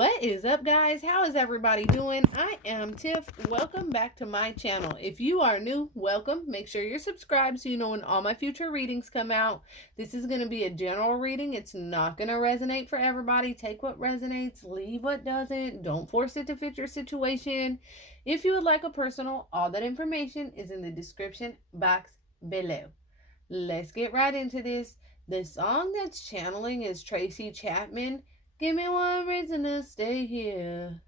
What is up, guys? How is everybody doing? I am Tiff. Welcome back to my channel. If you are new, welcome. Make sure you're subscribed so you know when all my future readings come out. This is going to be a general reading. It's not going to resonate for everybody. Take what resonates, leave what doesn't. Don't force it to fit your situation. If you would like a personal, all that information is in the description box below. Let's get right into this. The song that's channeling is Tracy Chapman. Give me one reason to stay here,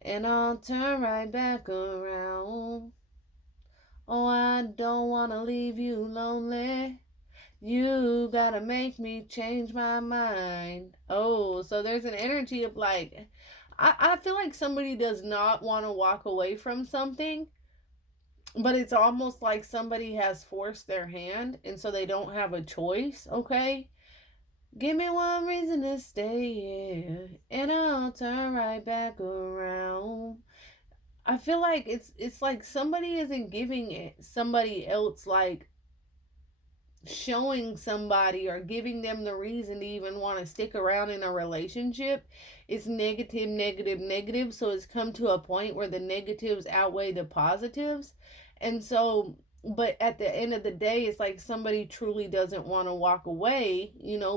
and I'll turn right back around. Oh, I don't want to leave you lonely. You gotta make me change my mind. Oh, so there's an energy of like, I feel like somebody does not want to walk away from something, but it's almost like somebody has forced their hand, and so they don't have a choice, okay? Give me one reason to stay here, and I'll turn right back around. I feel like it's like somebody isn't giving it somebody else, like showing somebody or giving them the reason to even want to stick around in a relationship. It's negative, negative, negative. So it's come to a point where the negatives outweigh the positives. And so, but at the end of the day, it's like somebody truly doesn't want to walk away,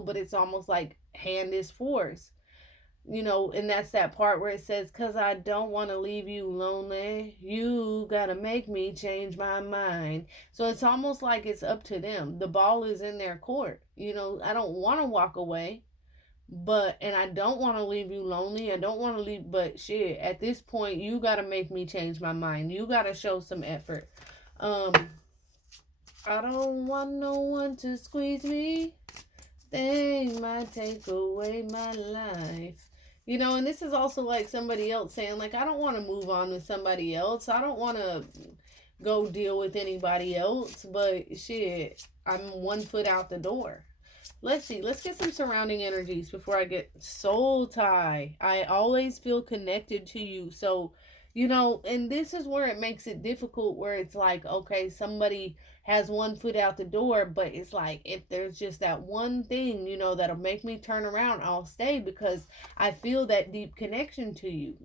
but it's almost like hand is force. And that's that part where it says, "'Cause I don't want to leave you lonely. You gotta make me change my mind." So it's almost like it's up to them. The ball is in their court. I don't want to walk away, and I don't want to leave you lonely. I don't want to leave, but shit, at this point, you gotta make me change my mind. You gotta show some effort. I don't want no one to squeeze me. They might take away my life. And this is also like somebody else saying, like, I don't want to move on with somebody else. I don't want to go deal with anybody else. But shit, I'm 1 foot out the door. Let's see. Let's get some surrounding energies before I get soul tie. I always feel connected to you. So, and this is where it makes it difficult, where it's like, okay, somebody has 1 foot out the door, but it's like, if there's just that one thing, that'll make me turn around, I'll stay, because I feel that deep connection to you.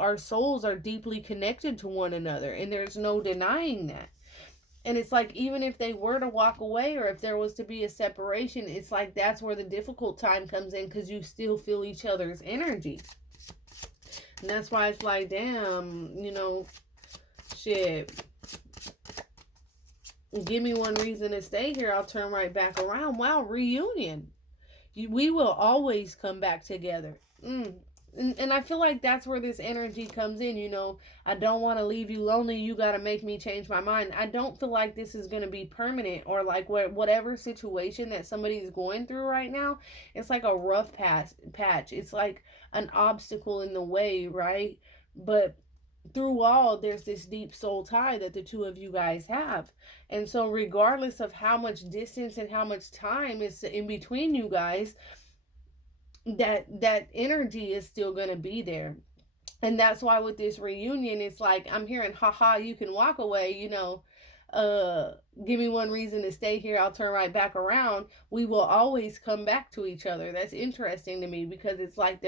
Our souls are deeply connected to one another, and there's no denying that. And it's like, even if they were to walk away, or if there was to be a separation, it's like that's where the difficult time comes in, because you still feel each other's energy. And that's why it's like, damn, shit. Give me one reason to stay here, I'll turn right back around. Wow, reunion. We will always come back together. And I feel like that's where this energy comes in, I don't want to leave you lonely. You got to make me change my mind. I don't feel like this is going to be permanent, or like whatever situation that somebody's going through right now. It's like a rough patch. It's like an obstacle in the way, right? But through all, there's this deep soul tie that the two of you guys have. And so regardless of how much distance and how much time is in between you guys, that energy is still going to be there. And that's why with this reunion, it's like, I'm hearing, haha, you can walk away, give me one reason to stay here, I'll turn right back around. We will always come back to each other. That's interesting to me, because it's like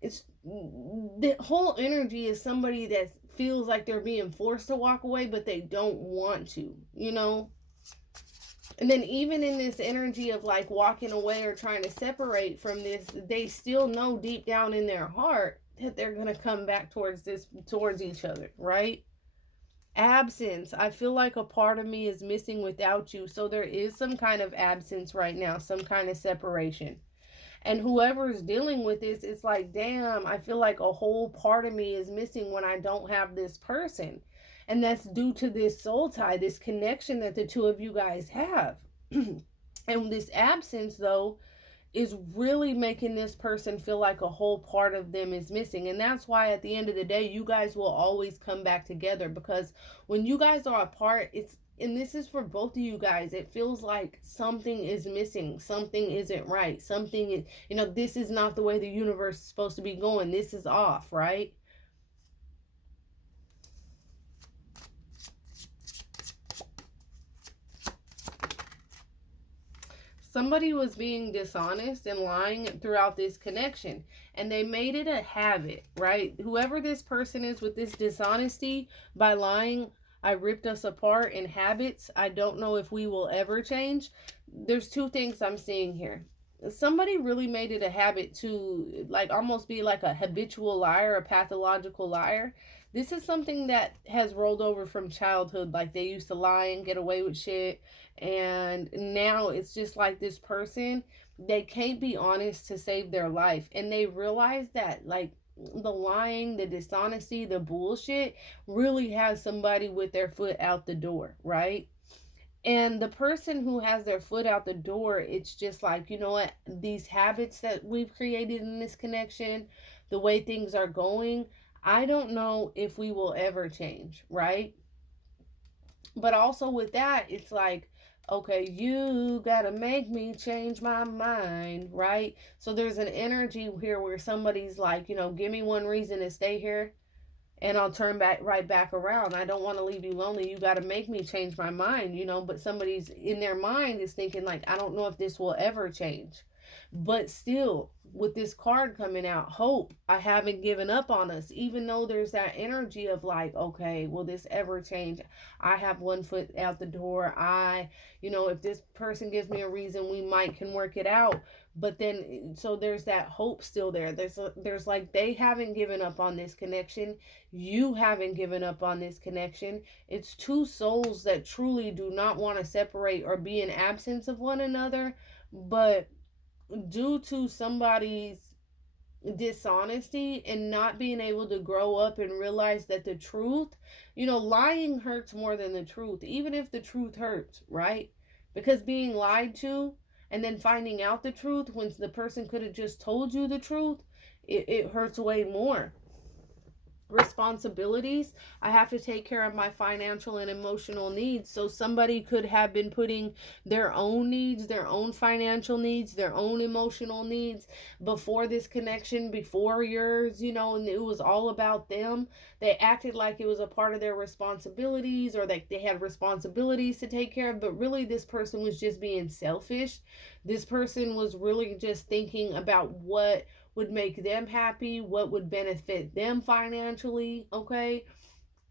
it's the whole energy is somebody that feels like they're being forced to walk away, but they don't want to, And then even in this energy of like walking away or trying to separate from this, they still know deep down in their heart that they're going to come back towards each other, right? Absence. I feel like a part of me is missing without you. So there is some kind of absence right now, some kind of separation. And whoever is dealing with this, it's like, damn, I feel like a whole part of me is missing when I don't have this person. And that's due to this soul tie, this connection that the two of you guys have. And this absence, though, is really making this person feel like a whole part of them is missing. And that's why at the end of the day, you guys will always come back together. Because when you guys are apart, and this is for both of you guys, it feels like something is missing. Something isn't right. Something is, this is not the way the universe is supposed to be going. This is off, right? Somebody was being dishonest and lying throughout this connection. and they made it a habit, right? Whoever this person is with this dishonesty by lying, I ripped us apart in habits. I don't know if we will ever change. There's two things I'm seeing here. Somebody really made it a habit to like almost be like a habitual liar, a pathological liar. This is something that has rolled over from childhood. Like they used to lie and get away with shit. And now it's just like this person, they can't be honest to save their life. And they realize that like the lying, the dishonesty, the bullshit really has somebody with their foot out the door, right? And the person who has their foot out the door, it's just like, you know what, these habits that we've created in this connection, the way things are going, I don't know if we will ever change, right? But also with that, it's like, okay, you gotta make me change my mind, right? So there's an energy here where somebody's like, give me one reason to stay here and I'll turn back right back around. I don't want to leave you lonely. You got to make me change my mind, but somebody's in their mind is thinking like, I don't know if this will ever change. But still, with this card coming out, hope, I haven't given up on us, even though there's that energy of like, okay, will this ever change? I have one foot out the door. If this person gives me a reason, we can work it out. But then, so there's that hope still there. There's like, they haven't given up on this connection. You haven't given up on this connection. It's two souls that truly do not want to separate or be in absence of one another. But due to somebody's dishonesty and not being able to grow up and realize that the truth, lying hurts more than the truth, even if the truth hurts, right? Because being lied to and then finding out the truth when the person could have just told you the truth, it hurts way more. Responsibilities, I have to take care of my financial and emotional needs. So somebody could have been putting their own needs, their own financial needs, their own emotional needs before this connection, before yours, and it was all about them. They acted like it was a part of their responsibilities, or like they had responsibilities to take care of, but really this person was just being selfish. This person was really just thinking about what would make them happy, what would benefit them financially, okay?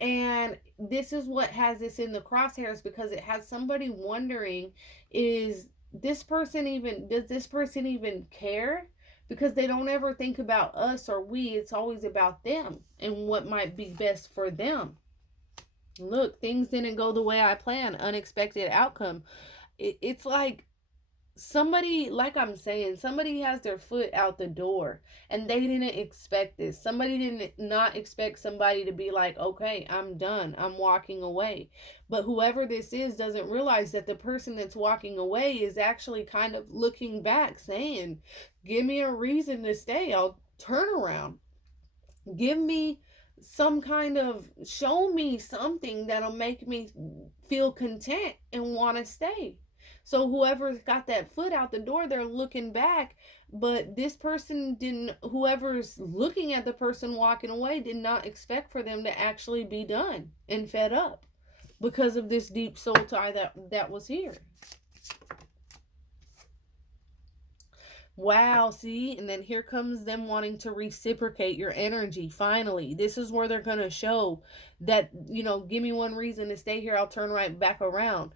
And this is what has this in the crosshairs, because it has somebody wondering, does this person even care? Because they don't ever think about us or we, it's always about them and what might be best for them. Look, things didn't go the way I planned, unexpected outcome. It's like, somebody, like I'm saying, somebody has their foot out the door and they didn't expect this. Somebody did not expect somebody to be like, okay, I'm done, I'm walking away. But whoever this is doesn't realize that the person that's walking away is actually kind of looking back saying, give me a reason to stay, I'll turn around. Give me some kind of, show me something that'll make me feel content and want to stay. So whoever's got that foot out the door, they're looking back, but this person didn't, whoever's looking at the person walking away did not expect for them to actually be done and fed up because of this deep soul tie that was here. Wow, see? And then here comes them wanting to reciprocate your energy. Finally, this is where they're going to show that, give me one reason to stay here, I'll turn right back around.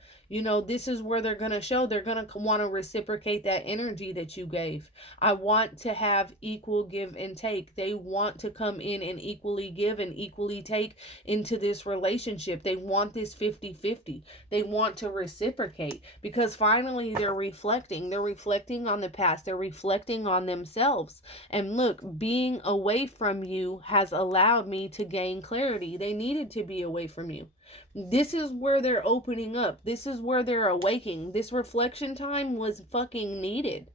This is where they're going to show, they're going to want to reciprocate that energy that you gave. I want to have equal give and take. They want to come in and equally give and equally take into this relationship. They want this 50-50. They want to reciprocate because finally they're reflecting. They're reflecting on the past. They're reflecting on themselves. And look, being away from you has allowed me to gain clarity. They needed to be away from you. This is where they're opening up. This is where they're awakening. This reflection time was fucking needed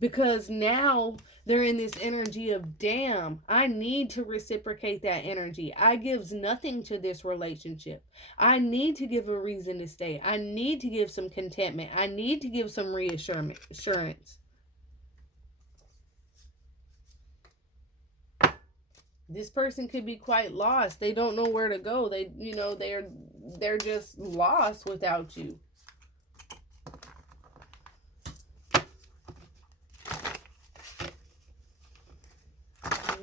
because now they're in this energy of, damn, I need to reciprocate that energy. I gives nothing to this relationship. I need to give a reason to stay. I need to give some contentment. I need to give some reassurance. This person could be quite lost. They don't know where to go. They're just lost without you.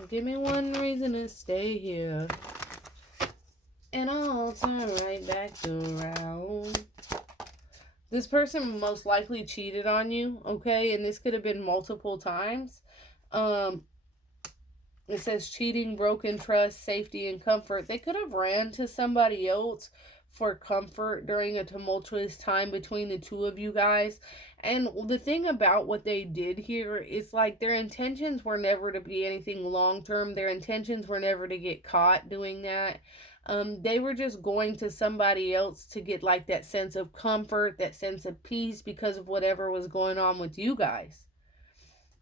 Give me one reason to stay here, and I'll turn right back around. This person most likely cheated on you, okay? And this could have been multiple times. It says cheating, broken trust, safety, and comfort. They could have ran to somebody else for comfort during a tumultuous time between the two of you guys. And the thing about what they did here is like their intentions were never to be anything long term. Their intentions were never to get caught doing that. They were just going to somebody else to get like that sense of comfort, that sense of peace because of whatever was going on with you guys.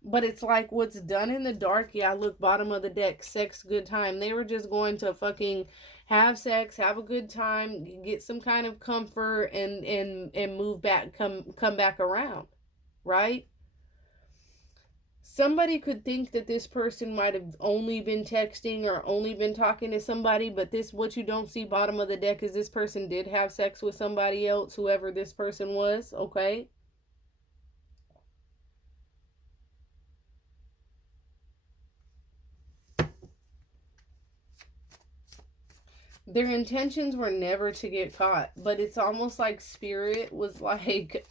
But it's like what's done in the dark. Yeah, look, bottom of the deck, sex, good time. They were just going to fucking have sex, have a good time, get some kind of comfort, and move back, come back around, right? Somebody could think that this person might have only been texting or only been talking to somebody, but this, what you don't see bottom of the deck, is this person did have sex with somebody else, whoever this person was, okay? Their intentions were never to get caught, but it's almost like spirit was like,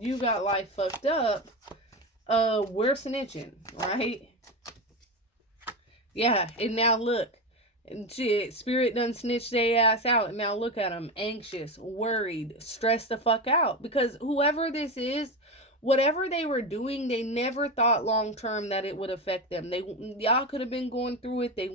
you got life fucked up, we're snitching, right? Yeah, and now look, shit, spirit done snitched their ass out, and now look at them, anxious, worried, stressed the fuck out, because whoever this is, whatever they were doing, they never thought long term that it would affect them. Y'all could have been going through it. They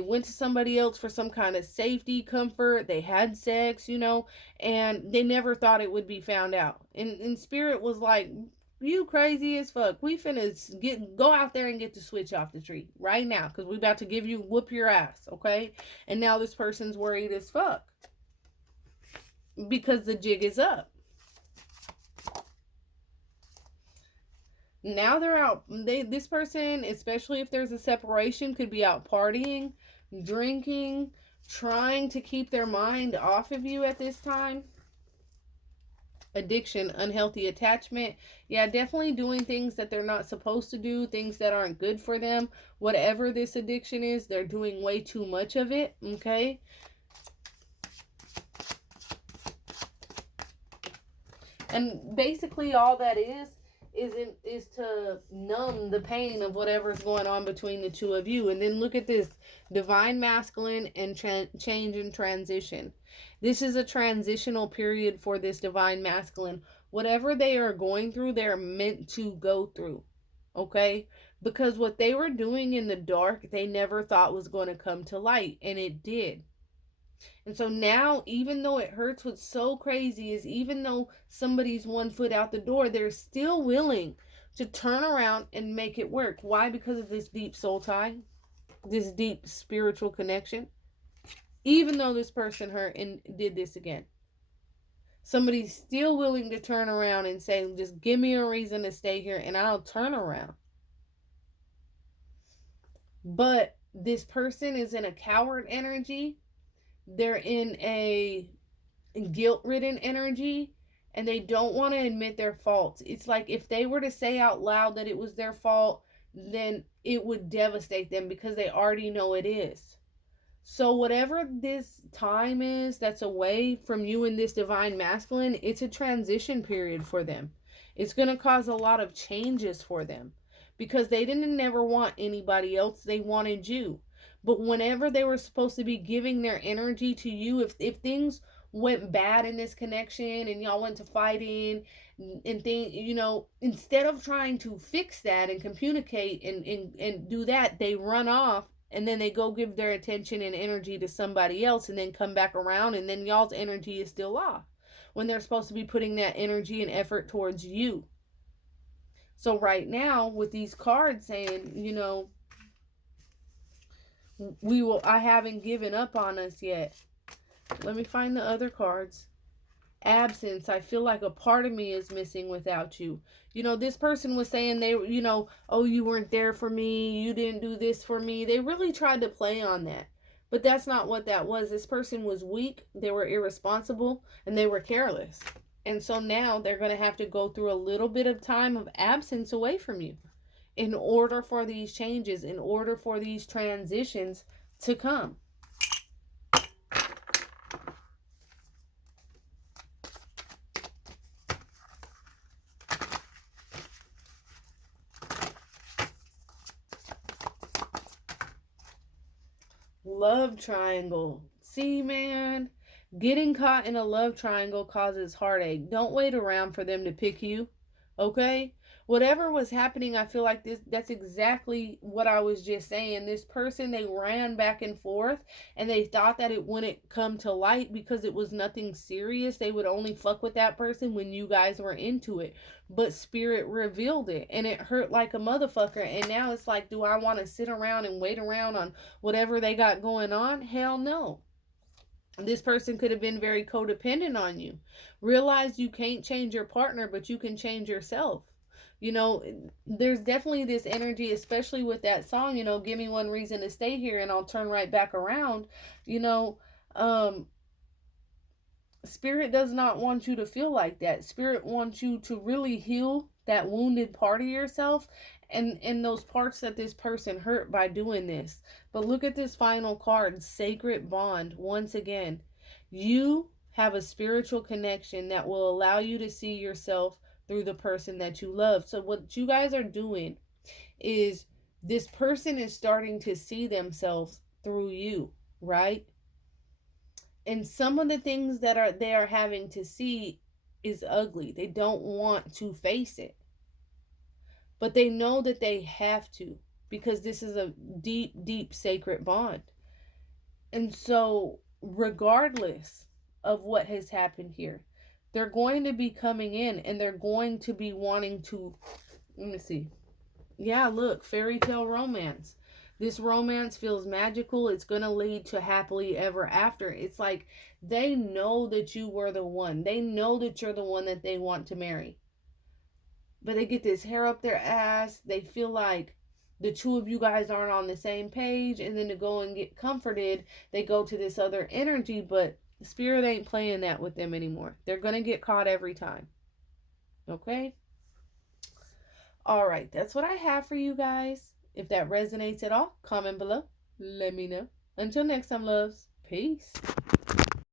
went to somebody else for some kind of safety, comfort. They had sex, and they never thought it would be found out. And spirit was like, you crazy as fuck. We finna go out there and get the switch off the tree right now, because we about to whoop your ass, okay? And now this person's worried as fuck because the jig is up. Now they're out. This person, especially if there's a separation, could be out partying, drinking, trying to keep their mind off of you at this time. Addiction, unhealthy attachment. Yeah, definitely doing things that they're not supposed to do, things that aren't good for them. Whatever this addiction is, they're doing way too much of it, okay? And basically all that is to numb the pain of whatever's going on between the two of you. And then look at this, divine masculine and change and transition. This is a transitional period for this divine masculine. Whatever they are going through, they're meant to go through, okay? Because what they were doing in the dark, they never thought was going to come to light, and it did. And so now, even though it hurts, what's so crazy is even though somebody's 1 foot out the door, they're still willing to turn around and make it work. Why? Because of this deep soul tie, this deep spiritual connection. Even though this person hurt and did this again, somebody's still willing to turn around and say, just give me a reason to stay here and I'll turn around. But this person is in a coward energy. They're in a guilt-ridden energy, and they don't want to admit their faults. It's like if they were to say out loud that it was their fault, then it would devastate them because they already know it is. So whatever this time is that's away from you and this divine masculine, it's a transition period for them. It's going to cause a lot of changes for them because they didn't never want anybody else. They wanted you. But whenever they were supposed to be giving their energy to you, if things went bad in this connection and y'all went to fighting and things, instead of trying to fix that and communicate and do that, they run off and then they go give their attention and energy to somebody else and then come back around, and then y'all's energy is still off when they're supposed to be putting that energy and effort towards you. So right now with these cards saying, I haven't given up on us yet. Let me find the other cards. Absence. I feel like a part of me is missing without you. This person was saying they, oh, you weren't there for me. You didn't do this for me. They really tried to play on that. But that's not what that was. This person was weak. They were irresponsible and they were careless. And so now they're going to have to go through a little bit of time of absence away from you. in order for these changes, in order for these transitions to come. Love triangle. See, man, getting caught in a love triangle causes heartache. Don't wait around for them to pick you. Okay? Whatever was happening, I feel like that's exactly what I was just saying. This person, they ran back and forth and they thought that it wouldn't come to light because it was nothing serious. They would only fuck with that person when you guys were into it. But spirit revealed it and it hurt like a motherfucker. And now it's like, do I want to sit around and wait around on whatever they got going on? Hell no. This person could have been very codependent on you. Realize you can't change your partner, but you can change yourself. You know, there's definitely this energy, especially with that song, you know, give me one reason to stay here and I'll turn right back around. You know, Spirit does not want you to feel like that. Spirit wants you to really heal that wounded part of yourself and those parts that this person hurt by doing this. But look at this final card, Sacred Bond. Once again, you have a spiritual connection that will allow you to see yourself through the person that you love. So what you guys are doing is this person is starting to see themselves through you, right? And some of the things that they are having to see is ugly. They don't want to face it. But they know that they have to because this is a deep, deep sacred bond. And so, regardless of what has happened here, they're going to be coming in and they're going to be wanting to, let me see. Yeah, look, fairy tale romance. This romance feels magical. It's going to lead to happily ever after. It's like they know that you were the one. They know that you're the one that they want to marry. But they get this hair up their ass. They feel like the two of you guys aren't on the same page. And then to go and get comforted, they go to this other energy. But Spirit ain't playing that with them anymore. They're going to get caught every time. Okay? All right. That's what I have for you guys. If that resonates at all, comment below. Let me know. Until next time, loves. Peace.